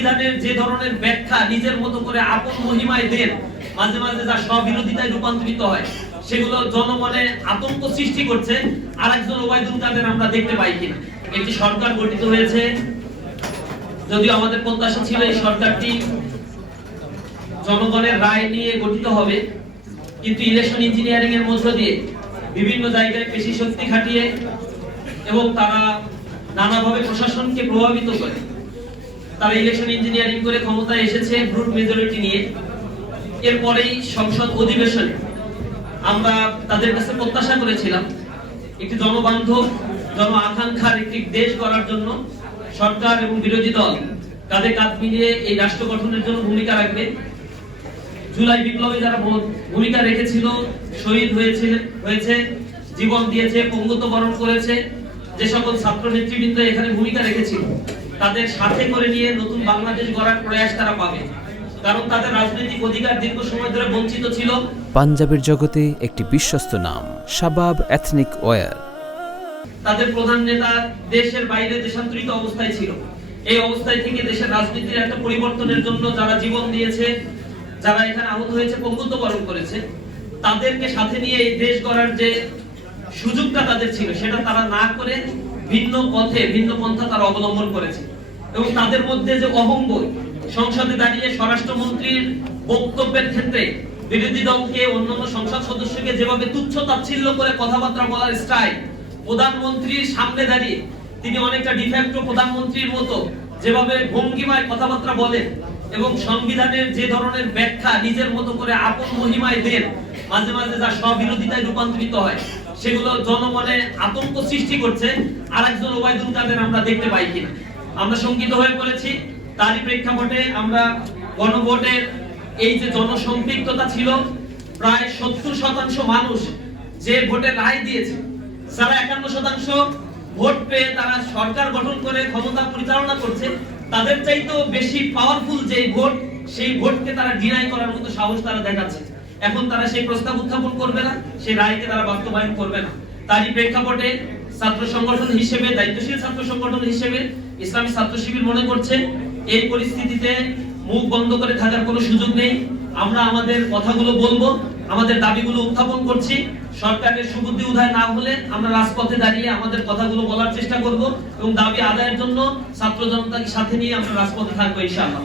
সংবিধানের যে ধরনের ব্যাখ্যা নিজের মতো করে আপন মহিমায় দেন, মাঝে মাঝে যা স্ববিরোধিতায় রূপান্তরিত হয়, সেগুলো জনমনে আতঙ্ক সৃষ্টি করছে। আরেকজন ওবায়দুল কাদের আমরা দেখতে পাই কিনা। একটি সরকার গঠিত হয়েছে, যদিও আমাদের প্রত্যাশা ছিল এই সরকারটি জনগণের রায় নিয়ে গঠিত হবে, কিন্তু ইলেকশন ইঞ্জিনিয়ারিং এর মধ্য দিয়ে বিভিন্ন জায়গায় পেশি শক্তি খাটিয়ে এবং তারা নানাভাবে প্রশাসনকে প্রভাবিত করে তারা ইলেকশন ইঞ্জিনিয়ারিং করে ক্ষমতায় এসেছে ব্রুট মেজরিটি নিয়ে। এরপরেই সংসদ অধিবেশনে আমরা তাদের কাছে প্রত্যাশা করেছিলাম একটি জনবান্ধব জন আকাঙ্ক্ষার একটি দেশ গড়ার জন্য সরকার এবং বিরোধী দল কাঁধে কাঁধ মিলিয়ে এই রাষ্ট্র গঠনের জন্য ভূমিকা রাখবে। জুলাই বিপ্লবে যারা ভূমিকা রেখেছিল, শহীদ হয়েছে, জীবন দিয়েছে, পঙ্গুত্ব বরণ করেছে, যে সকল ছাত্র নেতৃবৃন্দ এখানে ভূমিকা রেখেছিল, তাদের সাথে করে নিয়ে নতুন বাংলাদেশ গড়ার প্রয়াস তারা পাবে, কারণ তাদের রাজনৈতিক অধিকার দীর্ঘ সময় ধরে বঞ্চিত ছিল। পাঞ্জাবের জগতে একটি বিশ্বস্ত নাম শাবাব এথনিক ওয়্যার। তাদের প্রধান নেতা দেশের বাইরে দেশান্তরিত অবস্থায় ছিল। এই অবস্থায় থেকে দেশের রাজনীতির একটা পরিবর্তনের জন্য যারা জীবন দিয়েছে, যারা এখানে আহত হয়েছে, পঙ্গুত্ব বরণ করেছে, তাদেরকে সাথে নিয়ে এই দেশ গড়ার যে সুযোগটা তাদের ছিল, সেটা তারা না করে ভিন্ন পথে ভিন্ন পন্থা তারা অবলম্বন করেছে। এবং তাদের মধ্যে যে অহংবোধ, সংসদে দাঁড়িয়ে স্বরাষ্ট্রমন্ত্রীর বক্তব্যের ক্ষেত্রে বিরোধী দলকে, অন্যান্য সংসদ সদস্যকে যেভাবে তুচ্ছ তাচ্ছিল্য করে কথাবার্তা বলার স্টাইল, প্রধানমন্ত্রীর সামনে দাঁড়িয়ে তিনি অনেকটা ডিফ্যাক্টো প্রধানমন্ত্রীর মতো যেভাবে ভঙ্গিমায় কথাবার্তা বলেন এবং সংবিধানের যে ধরনের ব্যাখ্যা নিজের মতো করে আপন মহিমায় দেন, মাঝে মাঝে যা স্ববিরোধিতায় রূপান্তরিত হয়, সেগুলো জনমনে আতঙ্ক সৃষ্টি করছে। আরেকজন ওবায়দুল কাদের আমরা দেখতে পাই কিনা। আমরা শঙ্কিত হয়ে পড়েছি। তারই প্রেক্ষাপটে আমরা গণভোটের এই যে জনসম্পৃক্ততা ছিল, প্রায় 70% মানুষ যে ভোটে রায় দিয়েছে, যারা 51% ভোট পেয়ে তারা সরকার গঠন করে ক্ষমতা পরিচালনা করছে, তাদের চাইতেও বেশি পাওয়ারফুল যে ভোট, সেই ভোটকে তারা ডিনাই করার মতো সাহস তারা দেখাচ্ছে। এখন তারা সেই প্রস্তাব উত্থাপন করবে না, সেই রায়কে তারা বাস্তবায়ন করবে না। তারই প্রেক্ষাপটে ছাত্র সংগঠন হিসেবে, দায়িত্বশীল ছাত্র সংগঠন হিসেবে ইসলামী ছাত্র শিবির মনে করছে এই পরিস্থিতিতে মুখ বন্ধ করে থাকার কোনো সুযোগ নেই। আমরা আমাদের কথাগুলো বলবো, আমাদের দাবিগুলো উত্থাপন করছি। সরকারের সুবুদ্ধি উদয় না হলে আমরা রাজপথে দাঁড়িয়ে আমাদের কথাগুলো বলার চেষ্টা করব এবং দাবি আদায়ের জন্য ছাত্র জনতাকে সাথে নিয়ে আমরা রাজপথে থাকবো ইনশাআল্লাহ।